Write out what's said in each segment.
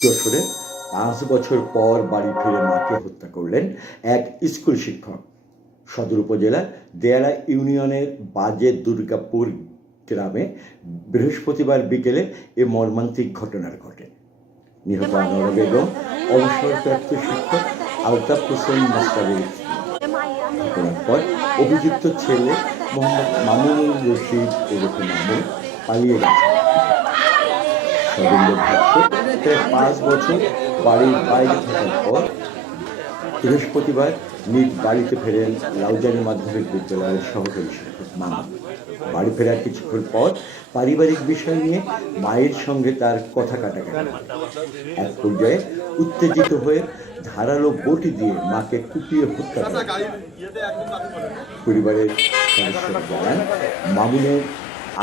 যশোরে ৫ বছর পর বাড়ি ফিরে মাকে হত্যা করলেন এক স্কুল শিক্ষক। সদর উপজেলার দেয়াড়া ইউনিয়নের বাজে দুর্গাপুর গ্রামে বৃহস্পতিবার বিকেলে এ মর্মান্তিক ঘটনা ঘটে। নিহত আনোয়ারা বেগম অবসরপ্রাপ্ত শিক্ষক আলতাফ হোসেন মাস্টারের স্ত্রী। ঘটনার পর অভিযুক্ত ছেলে মোহাম্মদ মামুনুর রশিদ ওরফে মামুন পালিয়ে গেছে। স্বজনদের ভাষ্য, প্রায় ৫ বছর বাড়ির বাইরে থাকার পর বৃহস্পতিবার নিজ বাড়িতে ফেরেন লাউজানি মাধ্যমিক বিদ্যালয়ের সহকারী শিক্ষক মামুন। বাড়ি ফেরার কিছুক্ষণ পর পারিবারিক বিষয় নিয়ে মায়ের সঙ্গে তার কথা কাটাকাটি। এক পর্যায়ে উত্তেজিত হয়ে ধারালো বটি দিয়ে মাকে কুপিয়ে হত্যা করেন। পরিবারের সদস্যরা জানান, মামুনের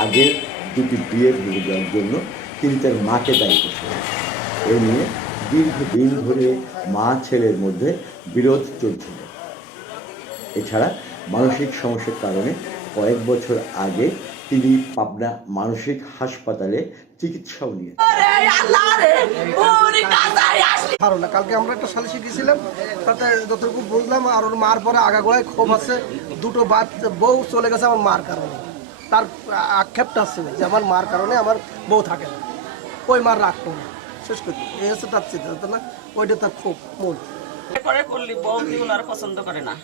আগের দুটি বিয়ে ভেঙে যাওয়ার জন্য তিনি তার মাকে দায়ী করছেন। এ নিয়ে দীর্ঘদিন ধরে মা ছেলের মধ্যে বিরোধ চলছিল। এছাড়া মানসিক সমস্যার কারণে কয়েক বছর আগে তিনি পাবনা মানসিক হাসপাতালে চিকিৎসাও নিয়েছেন। কালকে আমরা একটা সালিশি গেছিলাম, তাতে যতটুকু বুঝলাম আর ওর মার পরে আগাগোড়ায় ক্ষোভ আছে। দুটো বউ চলে গেছে আমার মার কারণে। তার আক্ষেপটা আছে যে আমার মার কারণে আমার বউ থাকে না, ওই মার রাগ করবে শেষ করতে। এই হচ্ছে তার চিন্তা না, ওইটা তার খুব মূল। করলি বউ ওনার পছন্দ করে না,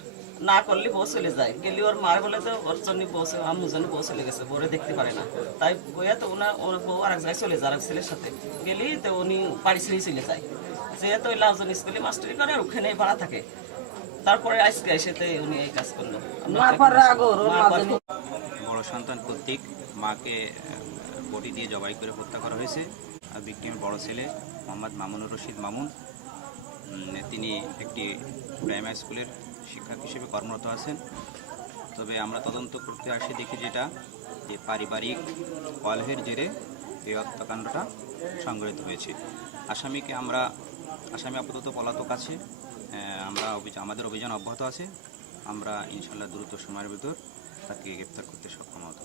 না করলে বউ চলে যায়। গেলি ওর মার বলে তো ওর জন্য বউ আম্মুর জন্য বউ চলে গেছে, বউরে দেখতে পারে না। তাই বইয়া তো ওর বউ আর এক জায়গায় চলে যায় আরেক ছেলের সাথে। গেলি তো উনি বাড়ি ছেড়ে চলে যায়। যেহেতু ওই লাউজন স্কুলে মাস্টারি করে ওখানে ভাড়া থাকে। তারপরে আজকে এসেতে উনি এই কাজ করলো। বড় সন্তান কর্তৃক মাকে বটি দিয়ে জবাই করে হত্যা করা হয়েছে। আর ভিকটিমের বড় ছেলে মোহাম্মদ মামুনুর রশিদ মামুন, তিনি একটি প্রাইমারি স্কুলের শিক্ষক হিসেবে কর্মরত আছেন। তবে আমরা তদন্ত করতে আসি দেখি যেটা যে পারিবারিক কলহের জেরে এই হত্যাকাণ্ডটা সংঘটিত হয়েছে। আসামি আপাতত পলাতক আছে। আমাদের অভিযান অব্যাহত আছে। আমরা ইনশাল্লাহ দ্রুত সময়ের ভিতর তাকে গ্রেপ্তার করতে সক্ষম হব।